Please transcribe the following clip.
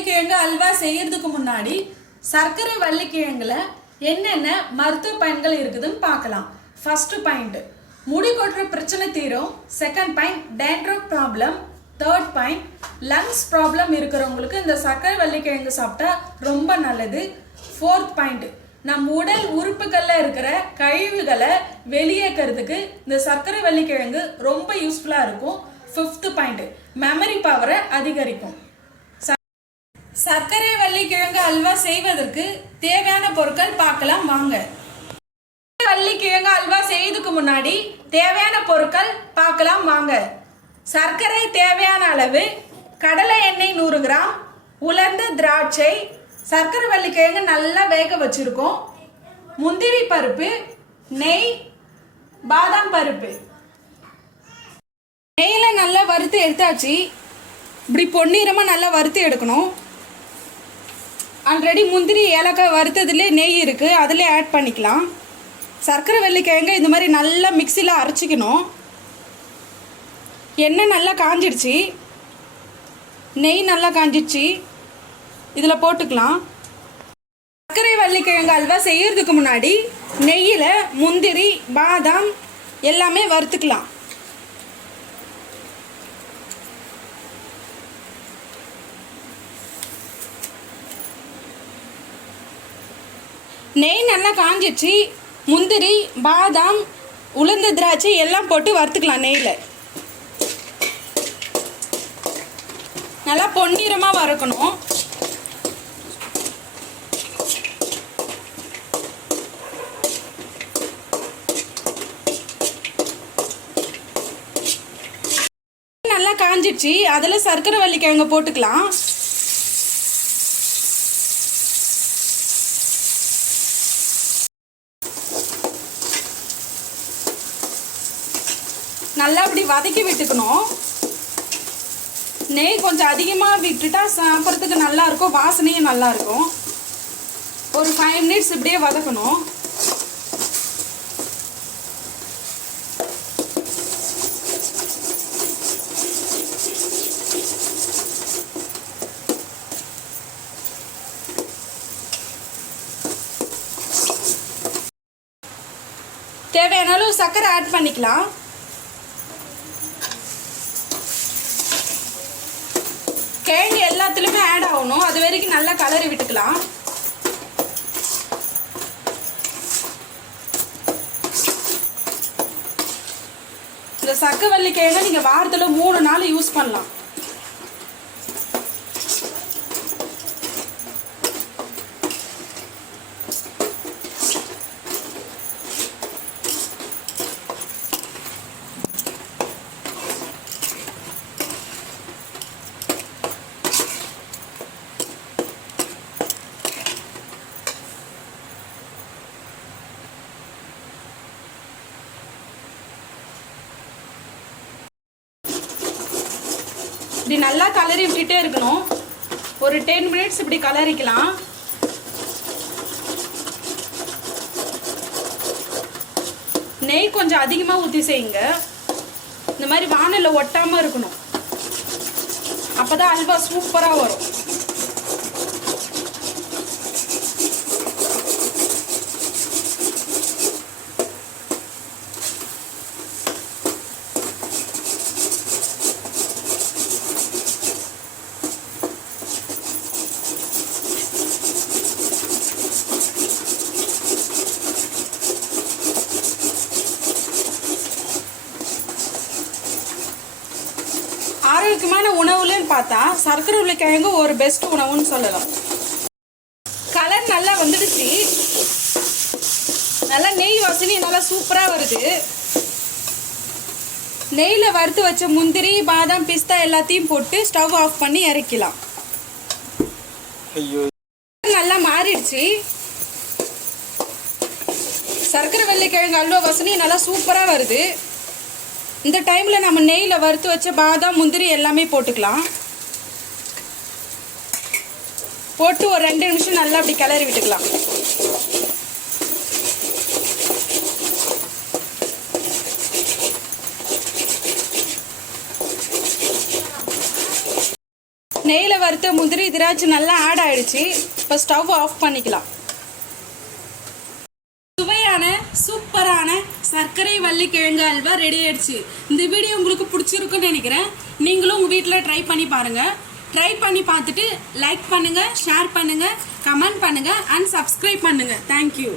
வள்ளிக்கிழங்கு அல்வா செய்யறதுக்கு முன்னாடி சர்க்கரை வள்ளிக்கிழங்குல என்னென்ன மருத்துவ பயன்கள் இருக்குதுன்னு பார்க்கலாம். ஃபர்ஸ்ட் பாயிண்ட், முடி கொட்டுற பிரச்சனை தீரும். Second point, dandruff problem. Third point, lungs problem இருக்கிறவங்களுக்கு இந்த சர்க்கரை வள்ளிக்கிழங்கு சாப்பிட்டா ரொம்ப நல்லது. ஃபோர்த் பாயிண்ட், நம்ம உடல் உறுப்புகள்ல இருக்கிற கழிவுகளை வெளியேக்கிறதுக்கு இந்த சர்க்கரை வள்ளிக்கிழங்கு ரொம்ப யூஸ்ஃபுல்லா இருக்கும். ஃபிஃப்த் பாயிண்ட், மெமரி பவரை அதிகரிக்கும். சர்க்கரை வள்ளிக்கிழங்கு அல்வா செய்வதற்கு தேவையான பொருட்கள் பார்க்கலாம் வாங்க. வள்ளிக்கிழங்கு அல்வா செய்யறதுக்கு முன்னாடி தேவையான பொருட்கள் பார்க்கலாம் வாங்க. சர்க்கரை தேவையான அளவு, கடலை எண்ணெய் 100 கிராம், உலர்ந்த திராட்சை, சர்க்கரை வள்ளிக்கிழங்கு நல்லா வேக வச்சிருக்கோம், முந்திரி பருப்பு, நெய், பாதாம் பருப்பு. நெய்யில நல்லா வறுத்து எடுத்தாச்சு. இப்படி பொன்னிறமா நல்லா வறுத்து எடுக்கணும். ஆல்ரெடி முந்திரி ஏலக்காய் வறுத்ததுலேயே நெய் இருக்குது, அதிலே ஆட் பண்ணிக்கலாம். சர்க்கரை வள்ளிக்கிழங்கு இந்த மாதிரி நல்லா மிக்சியில் அரைச்சிக்கணும். எண்ணெய் நல்லா காஞ்சிடுச்சு, நெய் நல்லா காஞ்சிடுச்சு, இதில் போட்டுக்கலாம். சர்க்கரை வள்ளிக்கிழங்கு அல்வா செய்யறதுக்கு முன்னாடி நெய்யில் முந்திரி பாதாம் எல்லாமே வறுத்துக்கலாம். நெய் நல்லா காஞ்சிச்சு, முந்திரி பாதாம் உலர்ந்த திராட்சை எல்லாம் போட்டு வறுத்துக்கலாம். நெய்யில் நல்லா பொன்னிறமாக வறுக்கணும். நல்லா காஞ்சிச்சு, அதில் சர்க்கரை வள்ளிக்கிழங்கு போட்டுக்கலாம். நல்லா அப்படி வதக்கி விட்டுக்கணும். நெய் கொஞ்சம் அதிகமாக விட்டுட்டா சாப்பிட்றதுக்கு நல்லா இருக்கும், வாசனையும் நல்லா இருக்கும். ஒரு 5 மினிட்ஸ் இப்படியே வதக்கணும். தேவையான அளவு சர்க்கரை ஆட் பண்ணிக்கலாம். கிழங்கு எல்லாத்துலேயுமே ஆட் ஆகணும், அது வரைக்கும் நல்லா கலரி விட்டுக்கலாம். இந்த சர்க்கரை வள்ளிக்கிழங்கு நீங்கள் வாரத்தில் 3 நாள் யூஸ் பண்ணலாம். இப்படி நல்லா கலரி விட்டுட்டே இருக்கணும். ஒரு 10 மினிட்ஸ் இப்படி கலரிக்கலாம். நெய் கொஞ்சம் அதிகமாக ஊற்றி செய்யுங்க. இந்த மாதிரி வானலில் ஒட்டாமல் இருக்கணும், அப்போதான் அல்வா சூப்பராக வரும். ஆரோக்கியமான உணவுலன்னு பார்த்தா சர்க்கரை வள்ளிக்கிழங்கு ஒரு பெஸ்ட் உணவுன்னு சொல்லலாம். கலர் நல்லா வந்துடுச்சு, நல்லா நெய் வாசனை நல்லா சூப்பராக வருது. நெய்யில் வறுத்து வச்ச முந்திரி பாதாம் பிஸ்தா எல்லாத்தையும் போட்டு ஸ்டவ் ஆஃப் பண்ணி இறக்கலாம். நல்லா மாறிடுச்சு. சர்க்கரை வள்ளிக்கிழங்கு அல்வா வாசனை நல்லா சூப்பராக வருது. இந்த டைமில் நம்ம நெய்யில் வறுத்து வச்ச பாதாம் முந்திரி எல்லாமே போட்டுக்கலாம். போட்டு ஒரு 2 நிமிஷம் நல்லா அப்படி கிளறி விட்டுக்கலாம். நெய்யில் வறுத்த முந்திரி திராட்சை நல்லா ஆட் ஆயிடுச்சு. இப்போ ஸ்டவ் ஆஃப் பண்ணிக்கலாம். சுவையான சூப்பரான சர்க்கரை வள்ளி கிழங்கு அல்வா ரெடி ஆயிடுச்சு. இந்த வீடியோ உங்களுக்கு பிடிச்சிருக்குன்னு நினைக்கிறேன். நீங்களும் உங்கள் வீட்டில் ட்ரை பண்ணி பாருங்கள். ட்ரை பண்ணி பார்த்துட்டு லைக் பண்ணுங்கள், ஷேர் பண்ணுங்கள், கமெண்ட் பண்ணுங்கள் அண்ட் சப்ஸ்கிரைப் பண்ணுங்கள். தேங்க்யூ.